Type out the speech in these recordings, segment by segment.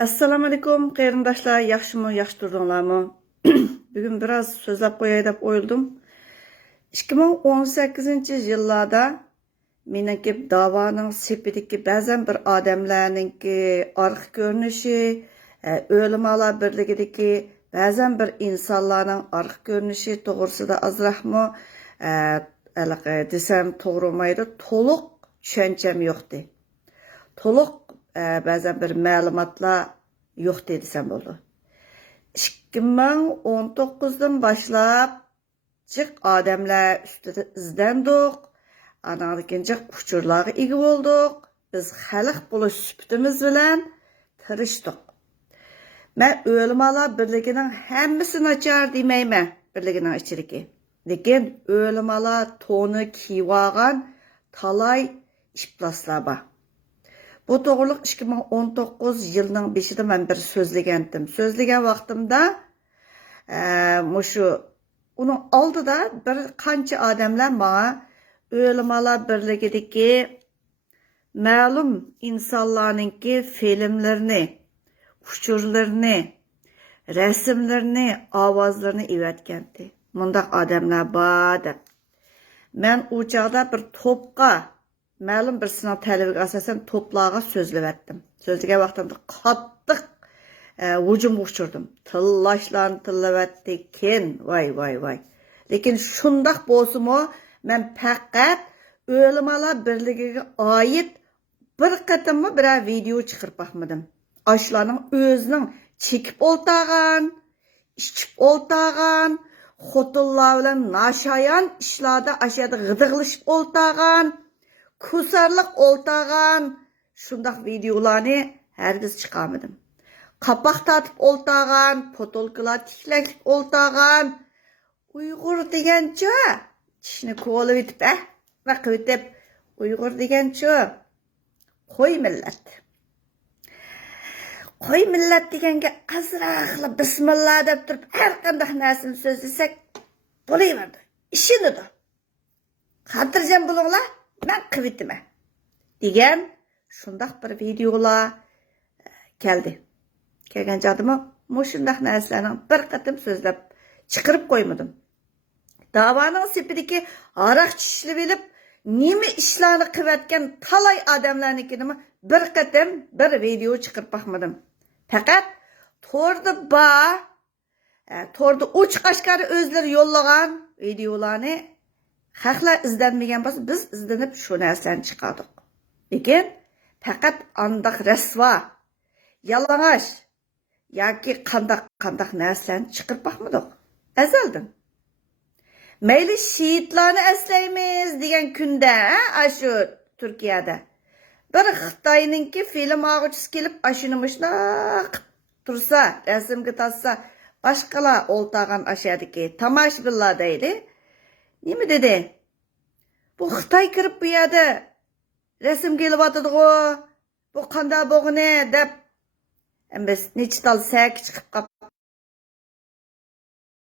Assalamu alaikum qeyrindaşlar, yaxşımı, yaxşı durdunlarmı? Bugün biraz sözlep koyay dep oyuldum. 2018 yıllarda meniki davanın sepidiki bəzən bir adamlarninki arxı görünüşü, ölümalar birligideki bəzən bir insanların arxı görünüşü doğrusida azraqmı desem to'g'ri olmaydi, to'liq tushuncham yo'qdi. To'liq bəzən bir məlumatlar yo'q desem bo'ldi. 2019'dan başlap cıq adamlar üstüde izlendik. Analikince uçurlarga ega olduq. Biz xalq buluş süpütümüz bilen tırıştık. Ben Ölümalar Birligi'nin hemmisini açar demeyme birliginin içiriki. Lekin Ölümalar tonu kiyvagan talay işplaslar var. Bu doğruluq 2019 yılının beşide ben bir sözlegendim. Sözlegen vaktimde onun aldıda bir kança adamlar bana Ölümalar Birligi'deki ma'lum insanlarınki filmlerini, uçurlarını, resimlerini, avazlarını ivetkendi. Mundaq adamlar bana. Ben uçağda bir topqa ma'lum bir sınav tələbiga asasen toplağa sözləvetdim. Sözləgən vaxtımda qattiq hücum uçurdum. Tıllaşlan tılləvetdikin. Vay. Lekin şundaq bolsumu mən faqat Ölümalar Birligiga ait bir qatımı bir video çıxırıb baxmadım. Aşlarning özünün çekip oltağan, içip oltağan, xotinlar bilan naşayan işlarda aşağıda gıdıqlışıp oltağan, kusarlık oltağan, şundaq videolarını hergiz çıkarmadım. Kapak tatıp oltağan, potolkalar tikleklik oltağan, Uygur degenço, çişini kovalıp etip, bakıp etip, Uygur degenço, koy millet. Koy millet degenge azraqlı bismillah dep turup, her qandaq narsani sözlesek, bulayverdi. İşini de. Hatırcan bulunlar, ben kıvitime. Degen, şundaq bir videolar geldi. Kelgen cadıma, şundaq narsalarning bir qatım sözlep çıkırıp koymadım. Davanın sepidiki araq çişli bilip, nemi işlerini kıvetken talay adamlarnikini bir qatım bir video çıkırıp bakmadım. Fakat torda uç kaşkarı özleri yollagan videolarını xalqlar izlenmegen bo'lsa, biz izlenip şu narsalarni chiqardik. Lekin faqat andaq rasvo, yalang'och yoki qandaq narsalarni chiqarib baxmadik. Azaldan. Mayli shiitlarni aslaymiz degan kunda, shu Turkiyada bir Xitoyninki film og'uchisi kelib, ashuni mushnaq tursa, rasmga tassa, boshqalar oltag'an ashadiki tomoshabinlar deydi. Nima dedi? Bu Xitoy kirib bu yerda resim kelyapti o. Bu qanday bo'g'ini deb biz nechital sak chiqib qolib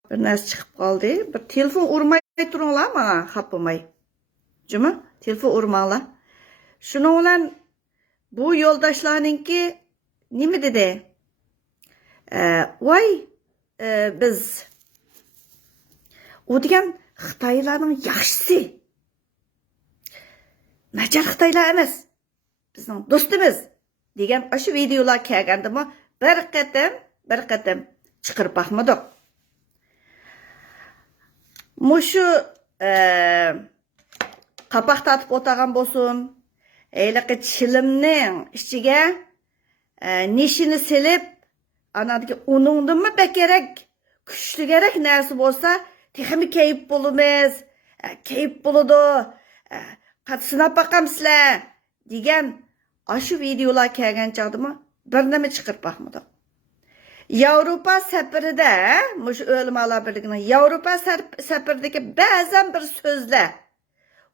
bir narsa chiqib qoldi. Bir telefon urmay turinglar menga, xafa bo'lmay. Juma, telefon urmanglar. Shuning bilan bu yo'ldoshlarningki nima dedi? Voy, biz o degan Xitoylarning yaxshisi. Nachar Xitoylar emas. Bizning do'stimiz degan shu videolar kelgandimi bir qatim chiqirib baxmadik. Mushu qapak tatib o'tagan bo'lsin, ayliqi chilimning ichiga nishini silib, anadagi uningdimi bekerak, kuchli kerak narsa bo'lsa, texmi kayib bo'lamiz, kayib bo'ladi, qat sinab baqamsizlar degan shu videolar kelgan chog'dimi bir nima chiqirib baxmadik. Yevropa safarida, mush Ölümalar Birligining Yevropa safaridagi ba'zan bir so'zlar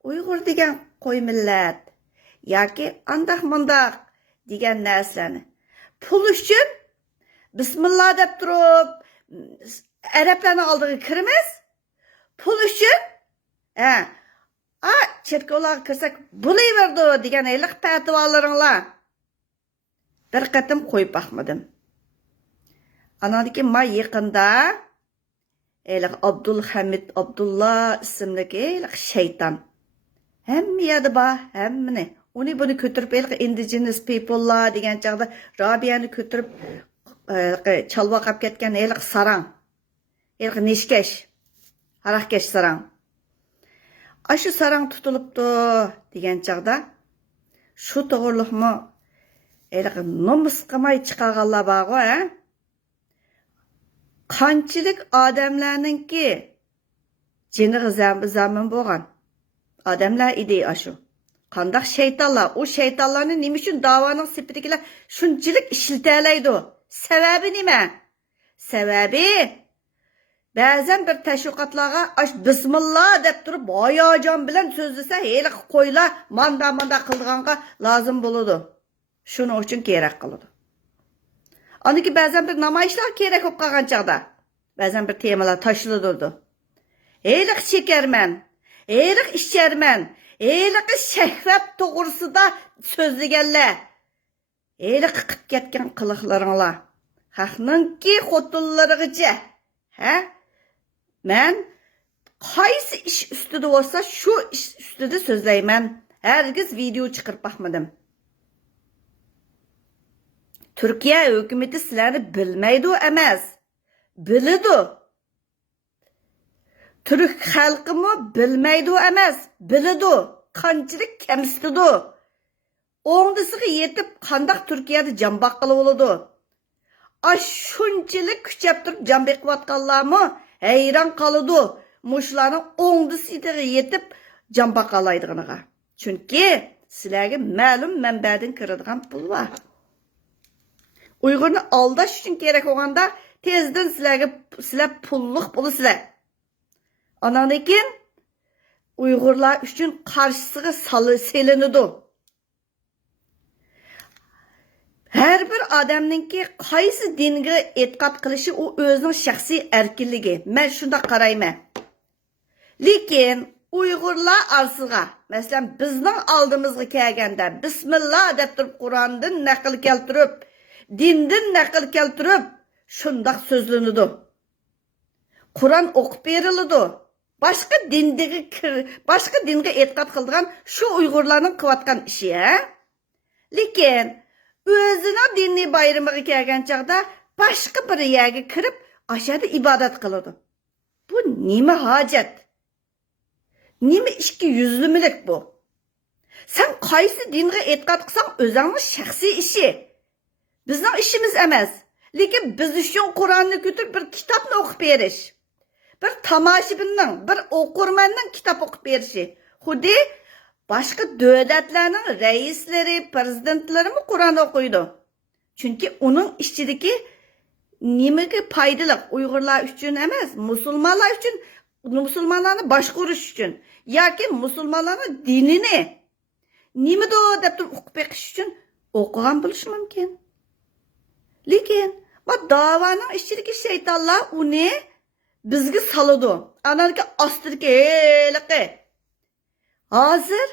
Uyg'ur degan qo'y millat yoki andaq mundaq degan narsalarni pul uchun bismillah deb turib arablarning oldiga kiramiz. Pul uchun cherkovlarga kirsak bo'layverdi degan ayliq fatvolaringlar. bir qatim qo'yib baxmadim. Anadaki ma yaqında Eylik Abdulhamid Abdullah ismli şeytan. Hem yedi ba, hemmini. Onu bunu götürüp indigenous people'lar degan çağda Rabia'nı götürüp çalva qap ketken eylik sarang. Eylik neşkeş. Haraqkeş sarang. Aşı sarang tutuluptu degan çağda şu to'g'riliq mu eylik nomus qilmay chiqarganlar bor-ku, ha? Qanchalik odamlarninki jiniga zamin bo'lgan. Odamlar edi ashu. Qandaq shaytonlar, o shaytonlarni nima uchun da'voning sipatigilar shunchalik ishlatalaydi? Sababi nima? Sababi ba'zan bir tashviqotlarga ash bismillah deb turib hayajon bilan so'zlasa, hali qo'ylar manda qilganga lozim bo'ladi. Shuning uchun kerak qiladi. Aniki ba'zan bir namoyishlar kerak bo'lib qolgan chaqda, ba'zan bir temalar tashlanadi. Hali shekarman, hali ishcharman, hali shahvat to'g'risida so'zlaganlar. Hali qilib ketgan qiliqlaringlar. Haqninki xotinlarigacha, ha? Men qaysi ish ustida bo'lsa, shu ish ustida so'zlayman. Hergiz video chiqarib baxmadim. Türkiye hükümeti sizlarni bilmaydi emas. Biladi. Türk xalqimi bilmaydi emas. Biladi. Qanchalik kamsitadi. O'ngdisiga yetib qandaq Turkiyada jambaq qilib oladi. Shunchalik kuchab turib jambaq qilayotganlarmi hayron qoladi. Mushlarning o'ngdisiga yetib jambaq qilaydiganiga. Chunki sizlarga ma'lum manbadan kiradigan pul bor. Uyg'urni aldash uchun kerak bo'lganda tezdan sizlar pulliq bo'lasizlar. Ondan keyin Uyg'urlar uchun qarshisiga selinadi. Har bir odamninki qaysi dinga e'tiqod qilishi u o'zining shaxsiy erkinligi. Men shunda qarayman. Lekin Uyg'urlar arsiga, masalan, bizning oldimizga kelganda bismillah deb turib Qur'ondan naql keltirib, dindan naql keltirib, shundoq so'zlanadi. Qur'on o'qib beriladi. Başka dinga e'tiqod qilgan shu Uyg'urlarning qilayotgan ishi, ha? Lekin o'zining diniy bayramiga kelgan chaqda boshqa bir yerga kirib, ashada ibodat qiladi. Bu nima hojat? Nima ikki yuzlimilik bu? Sen qaysi dinga e'tiqod qilsang, o'zingning shaxsiy ishi. Bizning ishimiz emas. Lekin biz uchun Qur'onni ko'tarib bir kitobni o'qib berish. Bir tomoshabinning, bir o'qirmanning kitob o'qib berishi. Xuddi boshqa davlatlarning raislari, prezidentlari Qur'on o'qiydi. Chunki uning ichidagi nimaga foydali Uyg'urlar uchun emas, musulmonlar uchun, musulmonlarni boshqarish uchun yoki musulmonlarning dinini nimado deb turib o'qib beqish uchun o'qigan bo'lishi mumkin. Lekin bu da'voning ichidagi shaytonlar uni bizga soladi. Anarki ostidagi heliqi. Hozir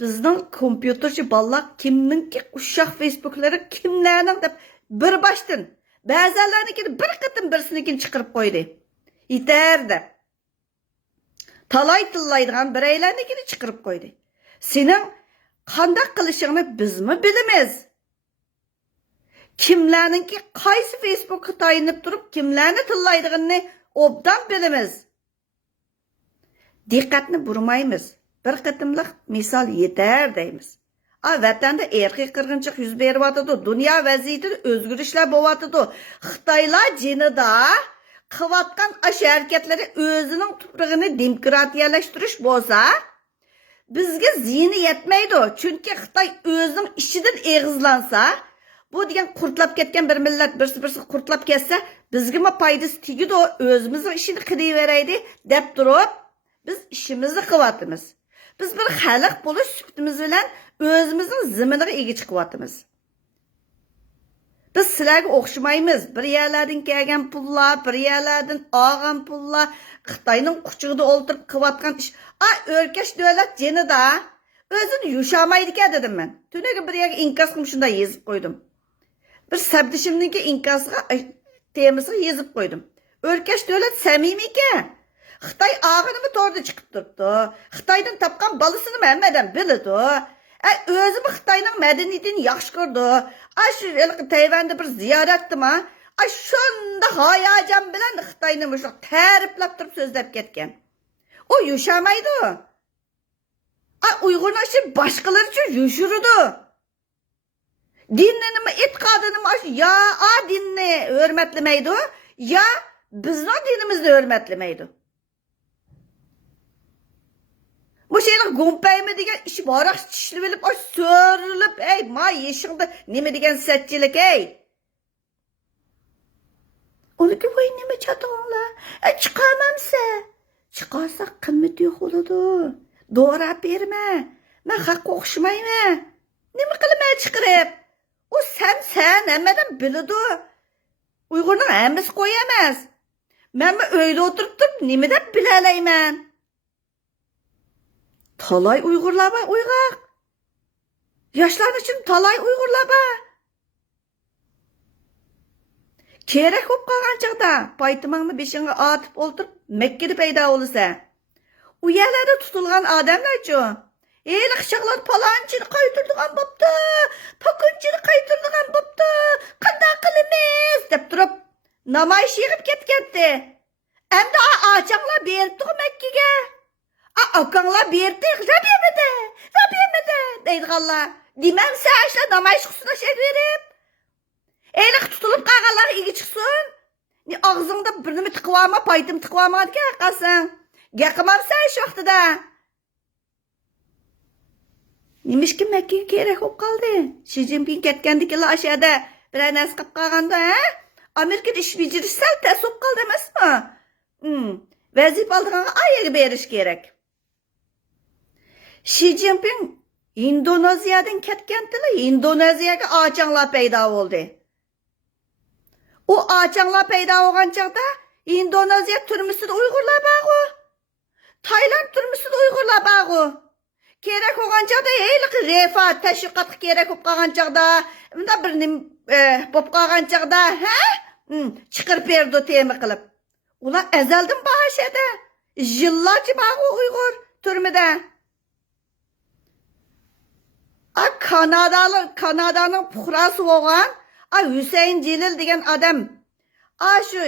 bizning kompyuterchi bolalar kimninki uşaq Facebooklari kimlarning deb bir boshdan ba'zilarnikini bir qatim birsinikini chiqarib qo'ydi. Yetar deb. Talay tillaydigan biraylarnikini chiqarib qo'ydi. Sening qanday qilishingni bizmi bilamiz? Kimlarninki qaysi Facebookga tayinib turib, kimlarni tillaydiganini obdan bilamiz. Diqqatni burmaymiz. Bir qatimliq misol yetar deymiz. Vatanda erkiy qirg'inchilik yuz beryotidi, dunyo vaziyatida o'zgarishlar bo'lyotidi. Xitoylar jinida qilayotgan ash harakatlari o'zining tuprog'ini demokratiyalashtirish bo'lsa, bizga ziyni yetmaydi. Chunki Xitoy o'zining ishidan eg'izlansa, bu degan qurtlab ketgan bir millat birsi qurtlab ketsa, bizga ma foydasi tegadi, o'zimizning ishini qilaveraydi deb turib, biz ishimizni qilyapmiz. Biz bir xalq bo'lish sifatimiz bilan o'zimizning ziminiga ega chiqyapmiz. Biz sizlarga o'xshamaymiz. Bir yerlardan kelgan pullar, bir yerlardan olgan pullar, Xitoyning quchug'ida o'ltirib qilayotgan ish. O'rkash davlat jinida o'zini yushamaydi ekan dedim men. Tunaga bir yerga inkos qilib shunday yezib qo'ydim. bir sabdishimniki inkasıga temasiga yezib qo'ydim. O'rkash davlat samimiy ekan. Xitoy og'inimi to'rda chiqib turibdi. Xitoydan topgan balasini hammadan biladi. O'zim Xitoyning madaniyatini yaxshi ko'rdi. Shu Tayvanda bir ziyoratdimi? Shunda hayajon bilan Xitoyni shu ta'riflab turib so'zlab ketgan. O yushamaydi. Uyg'urlar uchun boshqalar uchun yushurdi. Dinini, e'tiqodini ya dinni hurmatlamaydi, ya bizning dinimizni hurmatlamaydi. Bu şeyler go'mpaymi degan ish boroq tishlab olib, so'rilib, ma yeshingda nima degan satchilik, Uniki voy nima chatonglar? Chiqamamsa. Chiqarsa qimmat yo'q bo'ladi. Dora berma. Men haqqa o'xshamayman. Nima qilaman chiqirib? O sen hammadan biladi. Uyg'urning hammasi qo'yamas. Men uyda o'tirib nima deb bilalayman? Talay Uyg'urlar bor, uyg'oq. Yoshlar uchun talay Uyg'urlar bor. Kerak bo'lib qolgan chaqda paytimangni beshingga otib o'ltirib Makkada paydo bo'lsa. U yerlarda tutilgan odamlar-chi? Qishaqlar palonchini qaytirdigan bo'pti, pokunchini qaytirdigan bo'pti. Qanday qilamiz deb turib namoyish yig'ib ketgandi. Endi ochanglar beribdi Makkaga. Akanglar berdi, Rabiyamidi deydiganlar. Demamsa ashlar namoyish qilsin shay berib. Tutilib qolganlar igi chiqsin. Og'zingda bir nima tiqib olma, paytim tiqib olmagan qolsin. Gaqimamsa shu vaqtida. Nimishki Makkaga kerak bo'lib qoldi. Shi Jinping ketgandikilar ashada bir narsa qilib qolganda, Amerikada ish bajarish sal tasib qoldi emasmi? Vazifa oldigan ayaga berish kerak. Shi Jinping Indoneziyadan ketgandilar, Indoneziyaga ochanglar paydo bo'ldi. O ochanglar paydo bo'lgan chaqda Indoneziya turmusida Uyg'urlar bor-ku. Tayland turmusida Uyg'urlar bor-ku. Kerak bo'lgan chaqda refat tashviqotga kerak bo'lib qolgan chaqda, bunda bir nim bo'lib qolgan chaqda, chiqirib berdi tema qilib. Ular azaldan bahashada. Yillarcha bor-ku Uyg'ur turmida. Kanadaning puhrasi bo'lgan Hüseyin Celil degan adam. Shu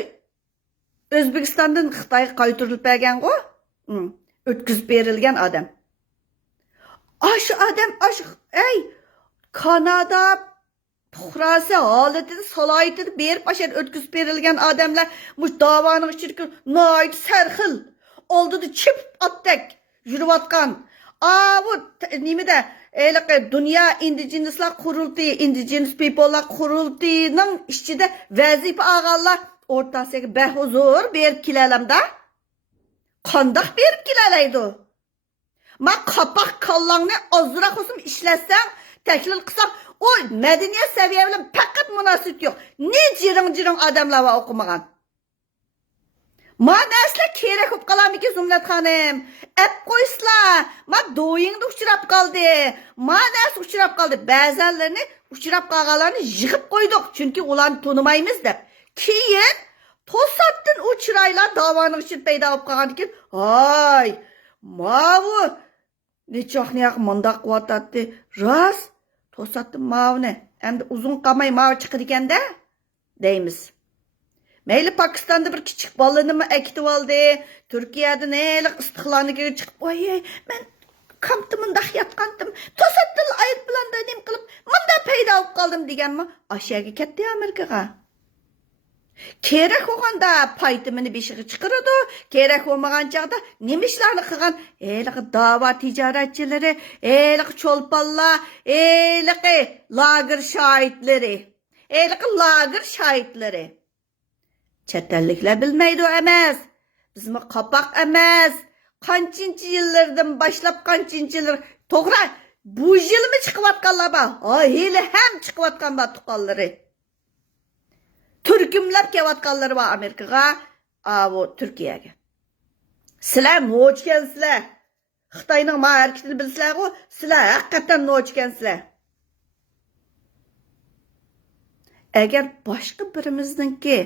O'zbekistondan Xitoyga qaytarilib bergan-ku. O'tkazib berilgan adam. Shu adam Kanada puhrasi holatini salohiyatini berib o'tkazib berilgan odamlar bu da'voning ichida noyt sarxil oldida chip atdak yurayotgan. Bu nimada Dünya Indigenous Qurultiyi, Indigenous People'lar Qurultiyining ichida vazifa olganlar o'rtasiga bahuzur berib kelalamda. Qandoq berib kelalaydi? Men qapoq kallangni ozroq olsam ishlatsam, tahlil qilsam, o madaniyat saviyasi bilan faqat munosabat yo'q. Ne jiring odamlar va o'qimagan. Manaslar kerak bo'lib qolamiki Zumrat xonim. Qo'yslar. Do'yingda uchrab qoldi. Manas uchrab qoldi. Ba'zanlarni uchrab qolganlarni yig'ib qo'ydik, chunki ularni tonimaymiz deb. Keyin to'satdan u chiroylar da'voning ichida paydo bo'lib qolgan ekan. Mavu nechoqni yoq mundaq qilyotdi. Rost to'satdan mavni. Endi uzun qolmay mav chiqar ekanda deymiz. Mayli Pokistonda bir kichik bolani akitib oldi, Turkiyada nelik istiqloniga chiqib, men kampda mundaq yotgandim, to'satdan ayt bilan nim qilib, munda paydo bo'lib qoldim deganmi? Ashaga ketdi Amerikaga. Kerak bo'lganda paytimini beshiga chiqiradi, kerak bo'lmagan chaqda nima ishlarni qilgan? Da'vo tijoratchilari, cho'lponlar, lager shohidlari. Chet elliklar bilmaydi emas. Bizmi qapoq emas. Qanchinchi yillardan boshlab qanchinchilar to'g'ri bu yilmi chiqayotganlar bor. Hali ham chiqayotgan bor tuqqanlari. Turkumlab kelayotganlari bor Amerikaga, bu Turkiyaga. Sizlar no'chkansizlar. Xitoyning marketini bilsizlar-ku, sizlar haqiqatan no'chkansizlar. agar boshqa birimizningki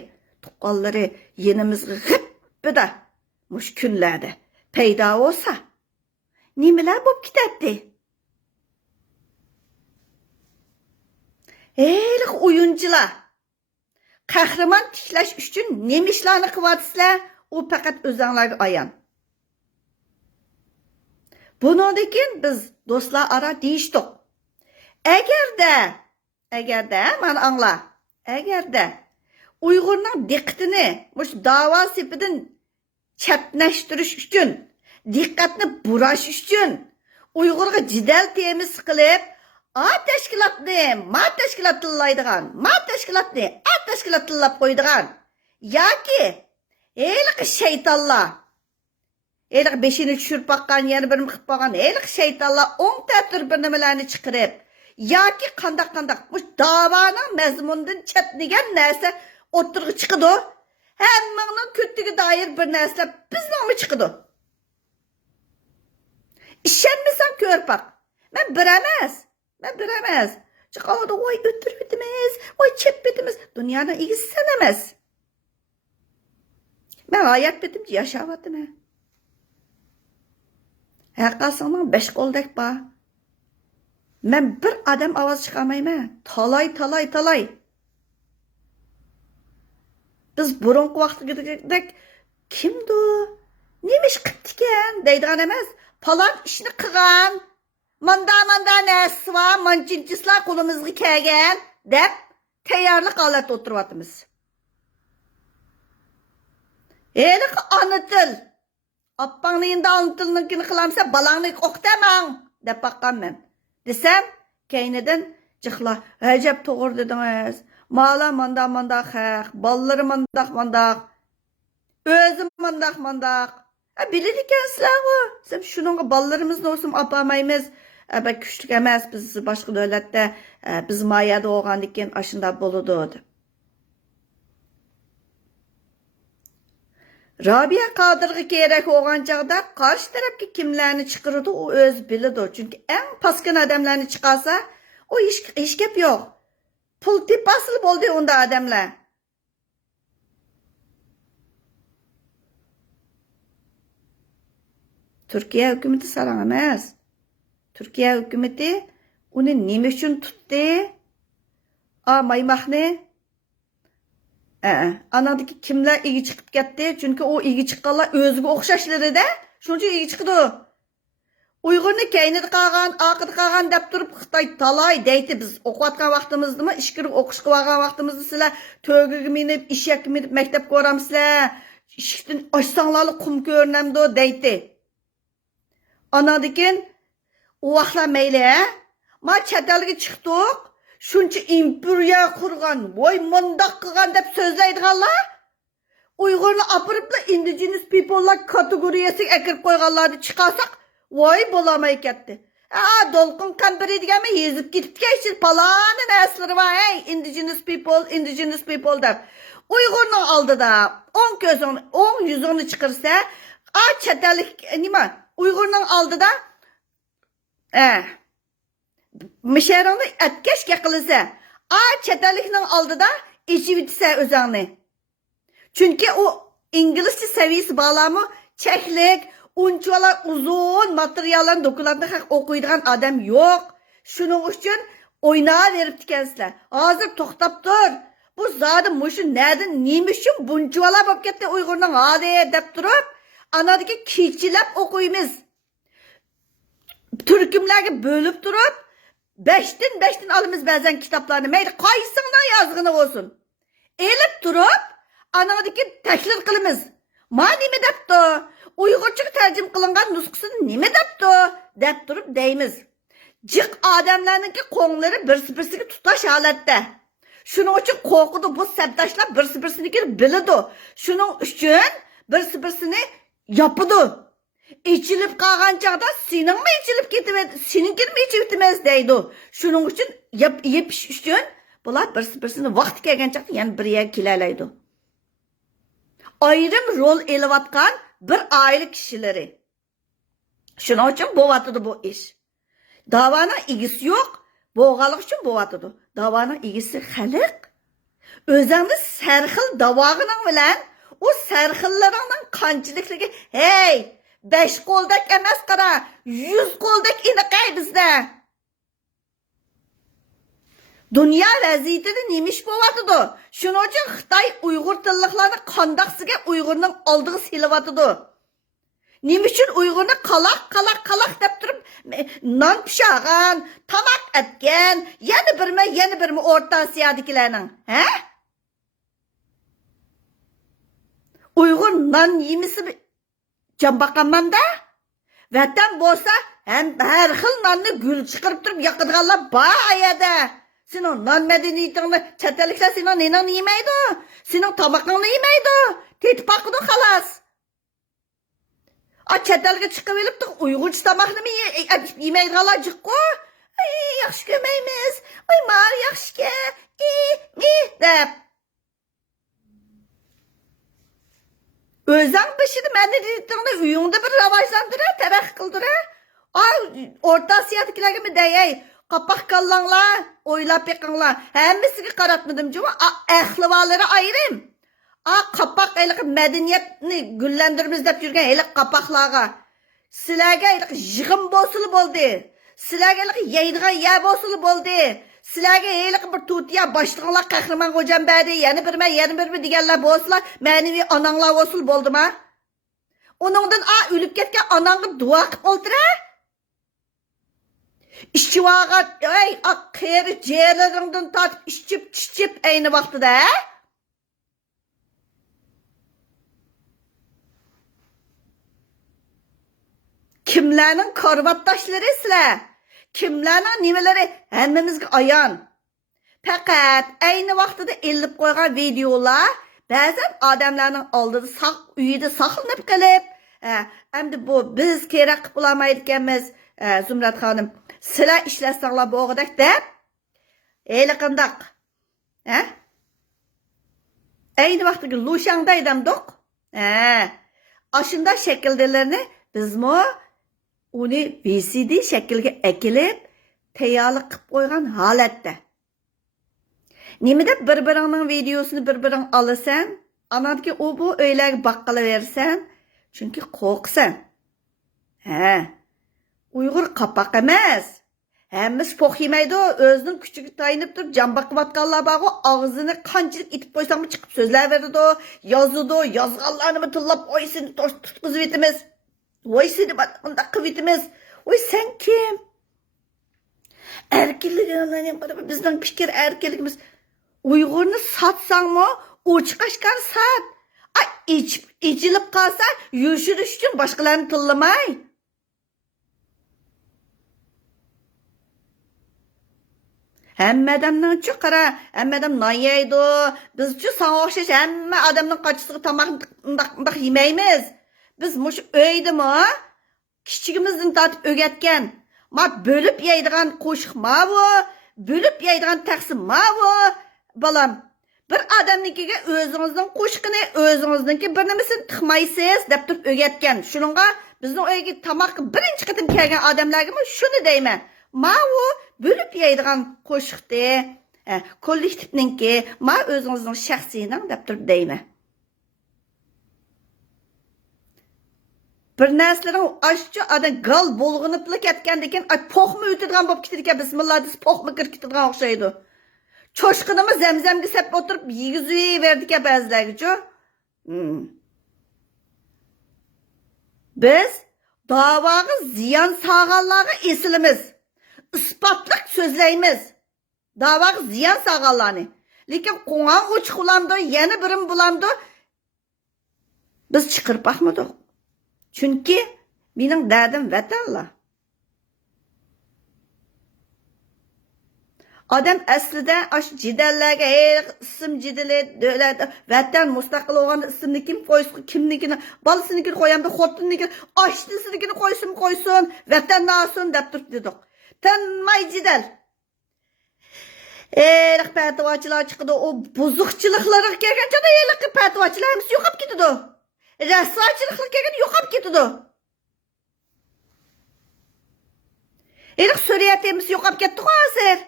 tuqqanlari yenimizga g'ipida mush kunlarda paydo bo'lsa, nimalar bo'lib ketadi? Eylik o'yinchilar, qahramon tiklash uchun nima ishlarni qilyapsizlar? U faqat o'zinglarga ayon. Bundan keyin biz do'stlar ara deyishdik. Agarda, mana angla. Agarda Uyg'urning diqqatini mush da'vo sepidan chatlashtirish uchun, diqqatni burash uchun Uyg'urga jidal temiz qilib, tashkilot tillaydigan, tashkilot tillab qo'ydigan yoki eylik shaytonlar, eylik beshini tushirib baqqan, yana bir qilib qolgan eylik shaytonlar o'ng ta'tir bir nimalarni chiqarib yoki qandaq bu da'voning mazmunidan chatlagan narsa o'tirg'i chiqadi. Hammaning kuntiga doir bir narsa bizningmi chiqadi. İşenmesem ko'r baq. Men bir emas. Chiqadi, voy o'tirib bitimiz, voy chep bitimiz. Dunyoning egisi sen emas. Men hayot bitimchi yashayapman. Haqqasingning 5 qo'ldek bor. Men bir odam ovoz chiqarmayman. Talay. Biz burungi vaqtdagidek kimdi? Nima ish qilibdikan deydigan emas. Falan ishni qilgan. Manda narsa var, manchinchislar qo'limizga kelgan deb tayyorlik holatda o'tiryapmiz. Eylik ona til. Oppangni endi ona tilninkini qilamsa, balangni o'qitamang deb baqqanman. Desam, keynidan jiqlar, "Ajab to'g'ri dedingiz. Mala manda haq, ballari manda. O'zim manda. Bilir ekansizlar ku. Sen şununla ballarımızın olsun apamaymiz. Küçlük emas, biz başka devlette, biz mayada olgandikken aşında boludu. Rabia Kadırgı gerek olgan çağda karşı tarafki kimlerini çıkarırdı, o öz bilirdi. Çünkü en paskin adamlarını çıkarsa, o iş kep yok. Pul tip basılıp oldu onda adamlar. Türkiye hükümeti saran emas. Türkiye hükümeti onu nima uchun tutdi? Maymaqni. Anadagi kimlar igi chiqib ketdi? Chunki o igi chiqqanlar o'ziga o'xshashlarida, shuning uchun igi chiqdi. Uyg'urni keynida qolgan, oqida qolgan deb turib Xitoy talay deydi. Biz o'qiyotgan vaqtimizdami, ish kirib o'qishga borgan vaqtimizda sizlar to'giga minib, ishakka minib maktabga boramsizlar. Ishikdan ochsanglar qum ko'rinamdi deydi. Anadikin o vaqtlar mayli, ma chataliga chiqdik, shuncha imperiya qurgan, voy mundaq qilgan deb so'zlaydiganlar, Uyg'urni apiribla indigenous people'lar kategoriyasiga akirib qo'yganlarni chiqarsak, voy bo'lamay ketdi. Dolqin kampiri deganmi yezib ketibdi, palani narsalari var, indigenous people deb. Uyg'urning oldida 10 yuzini chiqarsa, chatalik nima? Uyg'urning oldida misharini atkashga qilsa, chatalikning oldida echivitsa o'zingni. Chunki u inglizcha saviyasi bo'lami, cheklik, unchalar uzun materiallarni, dokladni haq o'qiydigan odam yo'q. Shuning uchun o'ynaverib ekansizlar. Hozir to'xtab tur. Bu zodi mushu nerdan nima uchun bunchalar bo'lib ketdi Uyg'urning hodi deb turib, anadagi kechilab o'qiymiz. Türkümlerge bölüp durup 5'ten alımız bazen kitaplarını mayli qaysingdan yozg'ini olsun. Elip durup anadagi tahlil qilamiz. Ma nima debdi? Uyg'urchaga tarjim qilingan nusxasini nima debdi? deb turib deymiz. Jiq odamlarningki qo'nglari birsiga tutash holatda. Shuning uchun qo'rqidi bu sabdoshlar birsinikini biladi. Shuning uchun birsiini yopidi. İçilip qolgan chaqda seningmi ichilib ketibdi, seninkini ichib bitmas deydi. Shuning uchun yepish uchun bular birsini vaqti kelgan chaqda yana bir yerga kelalaydi. Ayrim rol elayotgan bir oila kishilari. Shuning uchun bo'vatidi bu ish. Da'voning egisi yo'q, bo'g'aliq uchun bo'vatidi. Da'voning egisi xalq. Özünü sərxil davağının bilen o sərxillərinin qançılıqlığı hey 5 qoldek emas qara 100 qoldek iniqay bizde. Dünya vəziyyətini nemiş bovatıdı. Şunun için Xitay Uyghur tilliqlarını qandaqsıga Uyg'urning oldiga selavatıdı. Nemiş için Uyg'urni qalaq deb turib non pishag'an, tamak etken, yana birmi O'rta Osiyodikilarning, he? Uyg'ur non yemisi jambaqanmanda vatan bo'lsa ham har xil nonni gul chiqarib turib yoqadiganlar bor ayada. Senin non medeniyetingni çetelikler senin nenini yemeydi. Senin tabakını yemeydi. Tetipakını xalas. A çetelge çıkıp elip de Uygurca tamakını mı yemeydi kalacak ko? Ay yaxşı kömeyimiz. Ay mar yaxşı ke. Dep. Özden başını medeniyetingni uyunda bir ravajlandıra, terak kıldıra. Ay Orta Asya'dakilerge mi deyey? Kapak kallanlar, oylap yakanlar. Hemmesini karatmadım cuma. Ehlivaları ayrım. Kapak aylık medeniyetini güllendirimiz dep yürgen aylık kapaklarga. Sizlerge aylık jığım bosulu boldu. Sizlerge aylık yeydiğen yer bosulu boldu. Sizlerge aylık bir tutiya başlıqlar kahraman hocam beri. Yeni bir digerler bosula. Manevi ananlar bosul boldu ma. Onundan ölüp ketken ananı dua kıp oldu ha. İşçi vagat, kıyırı ciğerlerinden tatıp içip aynı vakti de. Kimlerinin korvattaşları sizler? Kimlerinin nimeleri hemmimizge ayan. Fakat aynı vakti de elip koygan videolar bazen adamlarının aldığı uyuda saklanıp kalıp hem de bu biz kerek bulamaydıkemiz Zümrət Hanım. Sizler işləsənglər boğudak dep, eyli qındaq. Aynı vaxtdaki Luşang'daydık. Aşında şekildelerini biz mi onu VCD şekilge ekilip teyarlık qıp koygan halatda. Nemede bir-birinin videosunu bir-birin alırsan, anadaki o bu öylerge baqqala versen, çünkü korksan. Uyghur kapak emas. Hemmiz poq yemaydi, özünün küçüğü tayınıp durup can bakıvatkanlar bağı ağzını kançılık itip koysam mı çıkıp sözler verdi, yazıdı, yazganlarını mı tıllap, oy seni tutkuz vitimiz, oy seni batında kıvitimiz, oy sen kim? Erkekliğin bizden pişkir erkekliğimiz. Uygur'unu satsan mı, uç kaşkar sat. İçilip kalsa yürüşürüş için başkalarını tıllamay. Hemme adamdan çıkara, hemme adam nayaydı. Biz şu sana okşaş, hemme adamdan kaçısını tamak yemeyimiz. Biz muş öydi mi? Kiçigimizden tatıp ögetken. Ma bölüp yaydıgan koşuk ma bu? Bölüp yaydıgan taksim ma bu? Balam, bir adamnikiga özünüzden koşukunu, özünüzdenki bir nimisini tıkmaysız dep turup ögetken. Şununla bizden öyge tamak birinci kıtım kelgen adamlarga şunu deymen. Ma o bölüp yaydıgan koşuk de, kollektifninki, ma özünüzden şahsiyinin dep turup deymen. Bir näslerin aşçı adam gal bolğunup ketkendiken poq mu ötüdügan bop kitidike bismillah dis poq mu kirip kitidügan okşaydı. Çoşqınımı zemzemge sep oturup yigizü verdik ya bazılarıcı. Biz davağı ziyan sağallarına esilimiz. Ispatlık sözleyimiz. Davağı ziyan sağallarını. Lekin qoğan uç kulandı, yeni birim bulandı. Biz çıkırıp bakmadık. Çünkü benim derdim vatanla. Adam aslida aş cidallarga isim cidili dövlət vatan mustaqil olan isimni kim qoysun, kimnikini, balasinikini qoyamdı, xotinnikini, aşlisinikini qoysun, vatan nasun deb turib dedik. Tanmay cidal. Patvochilar chiqdi, o buzuqchiliklarga kelgan joyda yiliq patvochilarimiz yo'qolib ketdi. Rassochiliklar kelgan yo'qolib ketdi. Yiliq suriyatimiz yo'qolib ketdi hozir.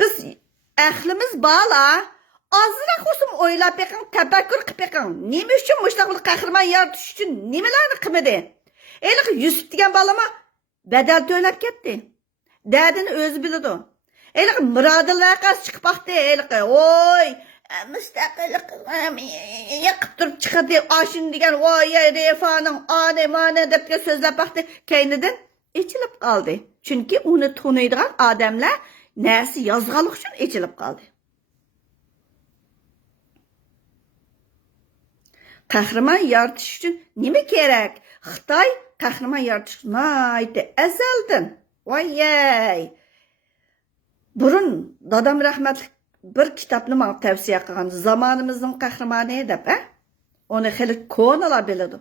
Biz aklimiz bağla. Azırak olsun oylap bakın, tefekkür qilib bakın. Nima uchun muştaqil qahraman yaratish uchun nimalarni qilmadi? Elik Yusuf degan balama bedel to'lab ketdi. Derdini o'zi biladi. Elik Mirodil vaqasi chiqib baqdi. Elik oy, mustaqillik yiqib turib chiqadi. Ashun degan voy refaning ane mana deb so'zlab baqdi. Keynidan ichilib qoldi. Chunki uni taniydigan odamlar narsa yozganlik uchun ichilib qoldi. Qahraman yaratish uchun nima kerak? Xitoy qahraman yaratish naydi azaldan. Voyay. Burun dadam rahmatli bir kitobni menga tavsiya qilgan. Zamonimizning qahramoni deb, Onu xili ko'nalar biladi.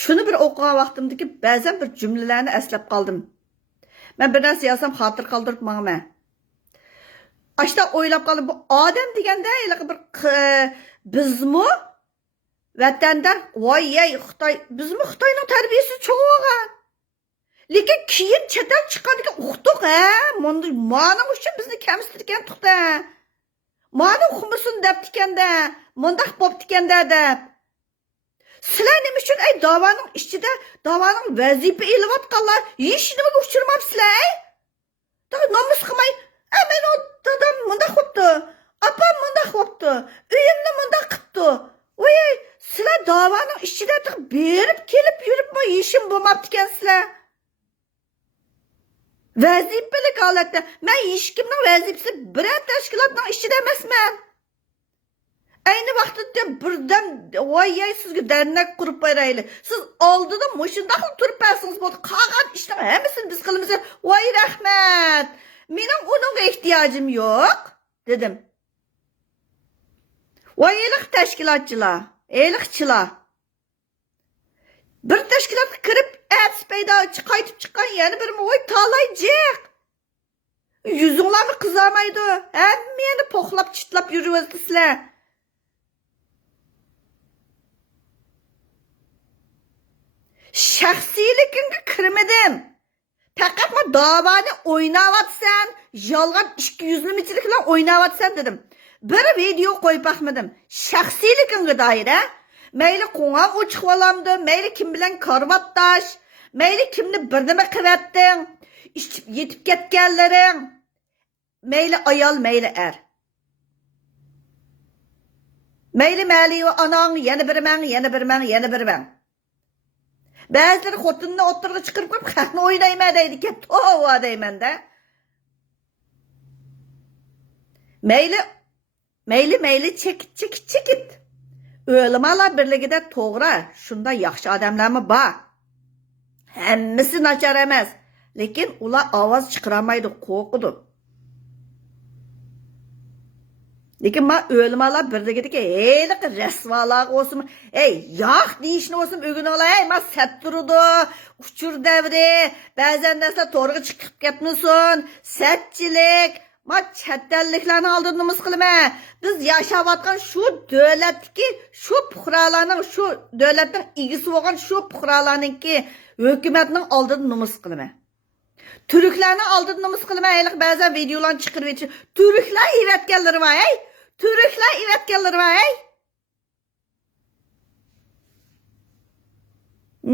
Shuni bir o'qigan vaqtimdagi ba'zan bir jumlalarni eslab qoldim. Men bir narsa yozsam xotir qoldirib mangman. Ashta o'ylab qoldim, bu odam deganda bir bizmi vatanda voyay Xitoy, bizmi Xitoyning tarbiyasi cho'g'an. Lekin keyin chetel chiqqaniga uqdiq, Mana uchun bizni kamsitirgan tuqda. Mana xumursin debdikanda, mundaq bo'pdikanda deb. Sizlar nima uchun da'voning ichida da'voning vazifa elayotganlar hech nimaga uchirmabsizlar? Nomus qilmay, men o dadam mundaq qilibdi, opam mundaq qilibdi, uyimni mundaq qilibdi. Voy, sizlar da'voning ichida berib kelib yuribmi, yeshim bo'lmabdi ekansizlar. Vazifalik holatda men hech kimning vazifasi biror tashkilotning ichida emasman. Ayni vaqtda birdan voyay sizga dernek qurib berayli. Siz oldida mushundaq turib bersangiz bo'ldi. Qolgan ishning hammasini biz qilamiz. Voy rahmat. Mening uningga ehtiyojim yo'q, dedim. Voylik tashkilotchilar, elikchilar. Bir tashkilotga kirib, paydo qaytib chiqqan yana bir voy talayjiq. Yuzinglarni qizarmaydi. Hammani po'xlab chitlab yuraversizlar. Shaxsiyligimga kirmadim. Faqat men davoni o'ynayapsan, yolg'on ikki yuzlimichilik bilan o'ynayapsan dedim. Bir video qo'yib baxmadim. Shaxsiyligimga doir, mayli qo'ng'oq o'chiq olamdi, mayli kim bilan karvatdash, mayli kimni bir nima qilyapding, ichib yetib ketganlaring, mayli ayol, mayli er. Mayli va anang, yana bir man. Ba'zilar xotinni o'tirga chiqarib qo'yib, qani o'ynayman deydi, to'g'ri deyman-da. Mayli chekit. O'limalar birligida to'g'ri, shunda yaxshi odamlarmi bor. Hammasi nachar emas, lekin ular ovoz chiqaramaydi, qo'rqidi. Lekin men o'limalar birligidagi heyliq rasvolar olsun, yo'q deyishni olsun o'rganinglar, men sat turdi, uchur davri, ba'zan narsa to'g'ri chiqib ketmasin, satchilik, men chattalliklarni oldinimiz qilaman. Biz yashayotgan shu davlatdagi, shu fuqarolarning, shu davlatning egisi bo'lgan shu fuqarolarningki hukumatning oldida nomus qilaman. Turklarning oldida nomus qilaman. Ba'zan videolarni chiqarib o'tish. Turklar evatganlari var, Turklar evatganlari var,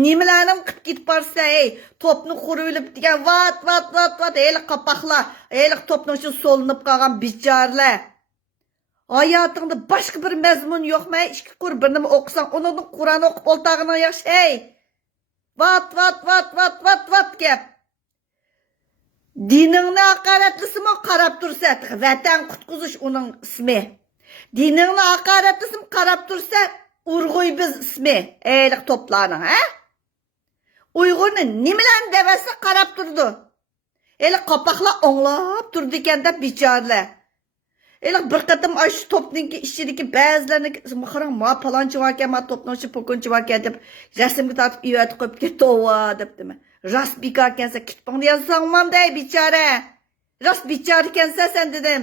Nimalarni qilib ketib borsa, topni qurib degan vat, qapaqlar, topning uchun solinib qolgan bichorlar. Hayotingda boshqa bir mazmun yo'qmi? Ikki qur bir nima o'qisang, uni Qur'on o'qib o'ltag'ini yaxshi, vat gap. Diningni haqoratlasimi qarab tursa, vatan qutqizish uning ismi. Diningni haqoratlasimi qarab tursa, Urg'uy biz ismi. Toplarning, Uyg'urni nimalarni devasa qarab turdi. Qopaqlar o'nglab turdi ekan deb bichorlar. Bir qatim shu topninki ichidagi ba'zilarini qarang, ma palonchi var ekan, ma topnochi po'kinchi var ekan deb rasmga tortib ivat qo'yib ketdi debdimi. Rast bika ekansa kitpangni yozsangmamday bichora. Rast bichora ekansan sen dedim.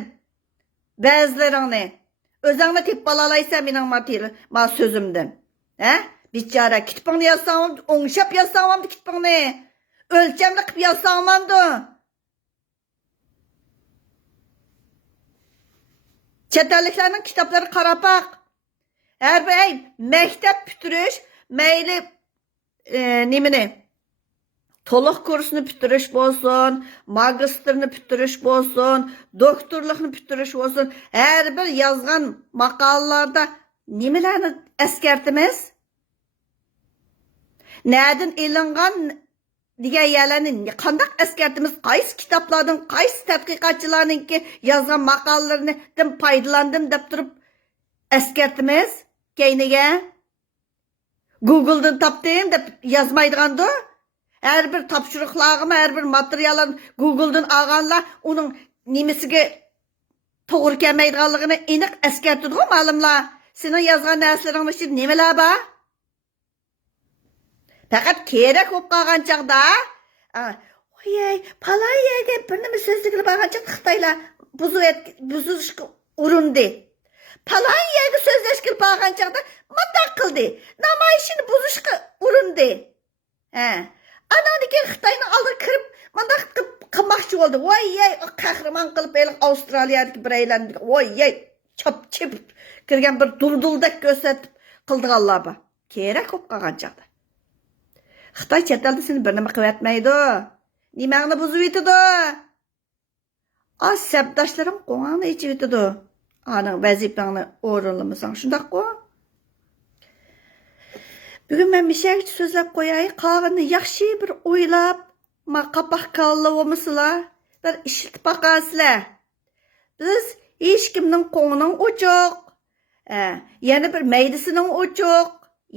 Ba'zilaringni o'zingni tep balalaysan mening ma so'zimdan. Bichora kitpangni yozsam, o'ngshab yozsam kitpangni. O'lchamli qilib yozsam. Chet elliklarning kitoblari qarab baq. Har bir maktab bitirish, mayli nimani? To'liq kursni bitirish bo'lsin, magistrni bitirish bo'lsin, doktorlikni bitirish bo'lsin, har bir yozgan maqolalarda nimalarni eskartimiz? Nereden ilingan degan yerlarni qanday eskartimiz? Qaysi kitoblardan, qaysi tadqiqotchilarningki yozgan maqolalaridan foydalandim deb turib eskartimiz? Keyniga Google'dan topdim deb yozmaydigandu. Her bir topshiriqlarga, her bir materiallarni Google'dan olganlar uning nimasiga to'g'ri kelmaydiganligini aniq eskartadi-ku ma'lumlar. Sening yozgan narslaringning ichida nimalar bor? Faqat kerak bo'lib qolgan chaqda, "Voy, palay yerga bir nima so'zligini borgan chaqda Xitoylar buzishga urindi. Palay yerga so'zlashga borgan chaqda mundaq qildi. Namoyishni buzishga urindi." Anadagi Xitoyning oldiga kirib, mundaq qilmoqchi bo'ldi. Voy, qahramon qilib Avstraliyadagi biraylarni, voy, chop-chip kirgan bir dulduldek ko'rsatib qildiganlar bor. Kerak bo'lib qolgan chaqda. Xitoy chet elda seni bir nima qilib etmaydi. Nimangni buzib yetadi? Sabdoshlaring qo'ng'ani ichib yetadi. Ana vazifangni o'rinlamasang shundaq-ku. Bugun men mishakchi so'zlab qo'yay, qolganini yaxshi bir o'ylab, maqapaq kallavamisizlar, bir ishitib baqasizlar. Biz hech kimning qo'ng'ining o'choq, yana bir maydisining o'choq,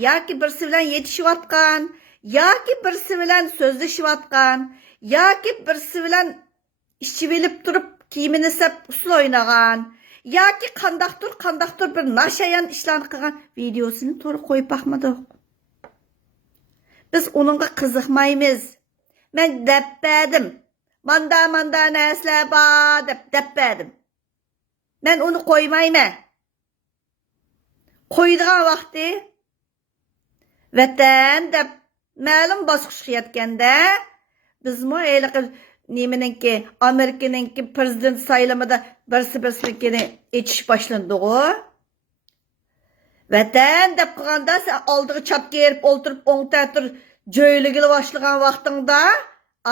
yoki birsi bilan yetishayotgan, yoki birsi bilan so'zlashayotgan, yoki birsi bilan ishib olib turib kiyimini sab usul o'ynagan, yoki qandaqdir bir nashayan ishlarni qilgan videosini to'g'ri qo'yib baqmadik. Biz onunla qiziqmaymiz. Men deppedim. Manda narsalar bor deb deppedim. Men onu qo'ymayman. Qo'ydigan vaqti vatan deb ma'lum bosqichga yetganda bizmi nimaninki Amerikaninki prezident saylamida birsinikini etish boshlandi-ku. Vatan deb qilganda sen oldiga chap kerib o'ltirib o'ngtatir joyligini boshlagan vaqtingda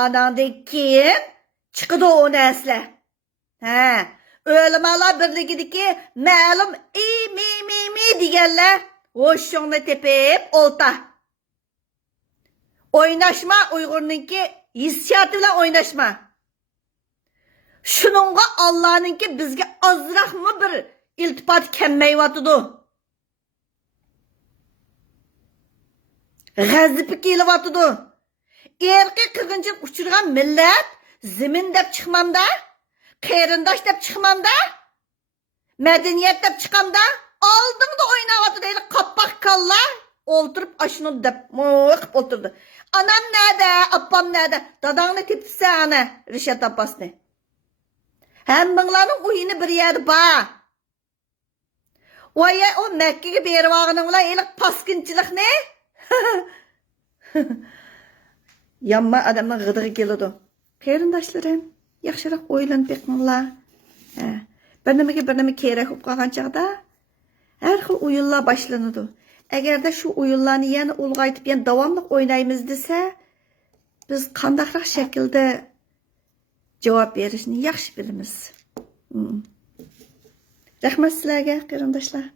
anandan keyin chiqadi o narsalar. O'limalar birligidagi ma'lum mi deganlar ho'shingni tepib o'lta. O'ynashma Uyg'urninki hissiyoti bilan o'ynashma. Shuningga Allohninki bizga ozroqmi bir iltifot kelmayotidi. G'azibi kelyotidi. Erkak qirg'inchilik uchirgan millat zimin deb chiqmamda, qarindosh deb chiqmamda, madaniyat deb chiqamda, oldingda o'ynayotdi deyli qappaq kalla o'ltirib ashuni deb mo'qib o'tirdi. Anam nerede, appam nerede? Dadangni tepsa ana Rishad Abbasni. Hammanglarning o'yini bir yer bor. Voy, o Makkaga berib olganinglar eliq paskinchilikni Yamma adamning g'idig'i keladi. Qarindoshlarim, yaxshiroq o'ylanib beqinglar. Bir nima kerak bo'lib qolgan chaqda har xil o'yinlar boshlanadi. Agarda shu o'yinlarni yana ulg'aytib, yana davomli o'ynaymiz desa, biz qandayroq shaklda javob berishni yaxshi bilamiz. Rahmat sizlarga, qarindoshlar.